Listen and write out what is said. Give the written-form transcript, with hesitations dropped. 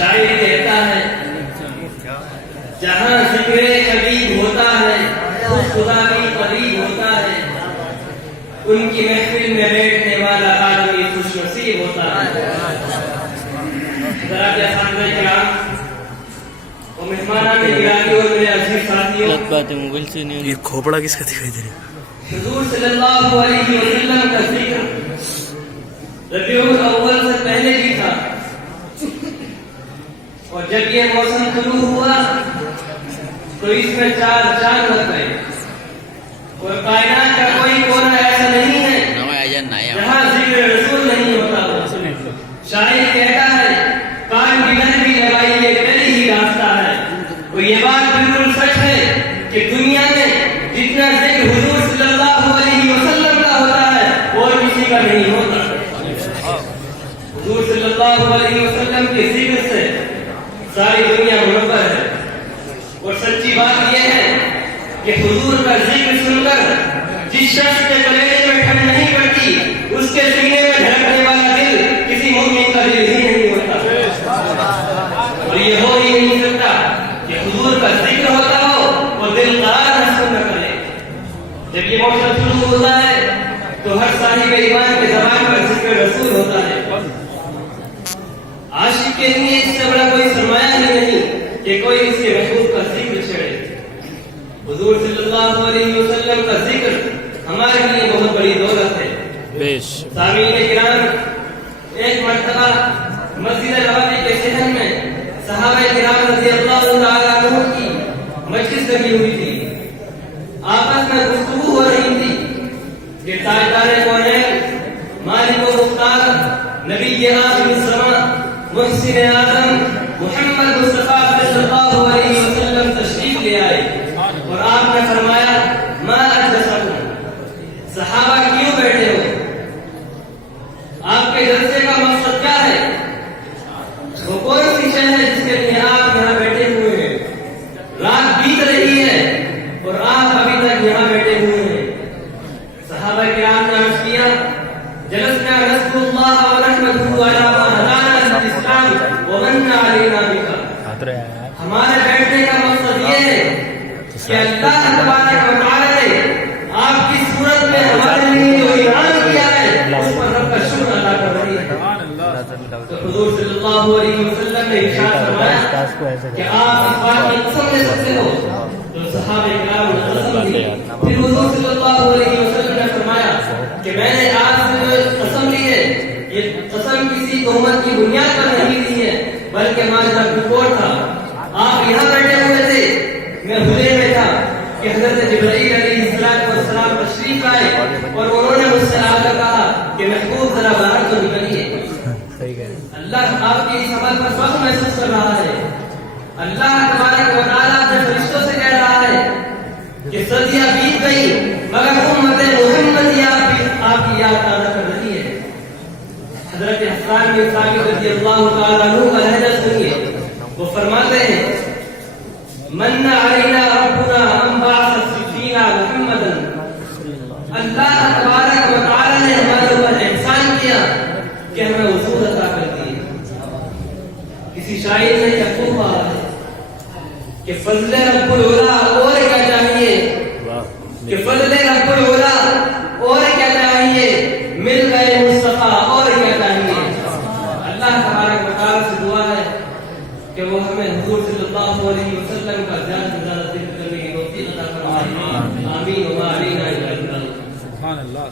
شاعر کہتا ہے جہاں ذکر حبیب ہوتا ہے تو خدا بھی قریب ہوتا ہے، ان کی محفل میں بیٹھنے والا آدمی خوش نصیب ہوتا ہے۔ ذرا اساتذہ کرام اور مہمانان گرامی اور میرے عزیز ساتھیوں، یہ کھوپڑا کس کا دکھائی دے رہا ہے؟ حضور صلی اللہ علیہ وسلم کا ذکر ربیع الاول سے پہلے بھی تھا، اور جب یہ موسم شروع ہوا تو اس میں 4 چاند لگ گئے، اور کائنات کا کوئی کونا ایسا نہیں ہے جہاں ذکر رسول نہیں ہوتا۔ شاعر کہتا ہے کان بلند بھی لگائیے گلی ہی راستہ ہے، اور یہ بات بالکل سچ ہے کہ دنیا میں جتنا ذکر حضور صلی اللہ علیہ وسلم کا ہوتا ہے اور کسی کا نہیں ہوتا۔ حضور صلی اللہ علیہ وسلم کے ذکر سے ساری دنیا منور ہے، اور سچی بات یہ ہے کہ حضور کا ذکر سن کر جس شخص کے کلیجے میں ٹھنڈ نہیں پڑتی، اس کے سینے میں دھڑکنے والا دل کسی مومن کا دل ہی نہیں ہوتا، اور یہ ہو ہی نہیں سکتا کہ حضور کا ذکر ہوتا ہو اور دل قرار حاصل نہ کرے۔ جب یہ موسم شروع ہوتا ہے تو ہر صاحب ایمان کے زبان پر ذکر رسول ہوتا ہے۔ عاشق کے لیے اس سے بڑا کوئی سرمایہ ہی نہیں کہ کوئی اس کے محبوب کا ذکر چھیڑے۔ حضور صلی اللہ علیہ وسلم کا ذکر ہمارے لیے بہت بڑی دولت ہے۔ سامعین کرام، ایک مرتبہ مسجد نبوی کے صحن میں صحابہ کرام رضی اللہ تعالیٰ عنہ کی مجلس لگی ہوئی تھی، آپس میں گفتگو ہو رہی تھی کہ تاجدار کونین، مالک و مختار، نبی آخر الزمان، محسن اعظم محمد مصطفیٰ صلی اللہ علیہ وسلم تشریف لے آئے، اور آپ نے فرمایا ما اجلسکم، صحابہ کیوں بیٹھے ہو؟ آپ کے جلسے کا مقصد کیا ہے؟ وہ کون سی شے ہے جس کے لیے آپ یہاں بیٹھے ہوئے ہیں؟ رات بیت رہی ہے اور آپ ابھی تک یہاں بیٹھے ہوئے ہیں۔ صحابہ کرام نے عرض کیا جلسنا نذکر اللہ ونحمدہ علی ما ہدانا للاسلام ومن علینا بہ، ہمارے بیٹھنے کا مقصد یہ ہے کہ اللہ تبارک و تعالی نے آپ کی صورت میں ہمارے لیے جو انعام کیا ہے اس پر رب کا شکر ادا کر رہی ہے۔ تو حضور صلی اللہ علیہ وسلم نے ارشاد فرمایا کہ آپ اس بات کی قسم لے سکتے ہو، تو صحابہ کرام نے قسم لی۔ پھر حضور صلی اللہ علیہ وسلم نے فرمایا کہ میں نے آپ سے جو قسم لی ہے یہ قسم کسی تہمت کی بنیاد پر نہیں لی ہے، بلکہ ماجرا رپورٹ تھا۔ آپ یہاں بیٹھے ہوئے تھے، میں حجرے میں تھا کہ حضرت جبرائیل علیہ السلام تشریف آئے، اور انہوں نے مجھ سے آ کر کہا کہ محبوب ذرا باہر تو نکلیے۔ اللہ آپ کی اس عمل پر فخر محسوس کر رہا ہے۔ اللہ تبارک و تعالیٰ اپنے فرشتوں سے کہہ رہا ہے کہ صدیاں بیت گئی مگر امت محمدیہ آپ کی یاد تازہ کر رہی ہے۔ حضرت حسان بن ثابت رضی اللہ تعالیٰ عنہ کا لہجہ سنیے، وہ فرماتے ہیں من علینا ربنا ان بعث فینا محمدا، اللہ تبارک و تعالی نے ہمارے اوپر احسان کیا کہ ہمیں وصول عطا کر دی۔ کسی شاعر نے کیا کہا ہے کہ فضل رب العلا اور کیا چاہیے، کہ فضل رب العلا اور کیا چاہیے، مل گئے مصطفیٰ اور کیا چاہیے۔ اللہ تبارک و تعالی سے دعا ہے کہ وہ ہمیں حضور صلی اللہ علیہ وسلم کا زیادہ سے زیادہ ذکر کرنے کی توفیق عطا فرمائے۔ آمین و ما علینا الا البلاغ۔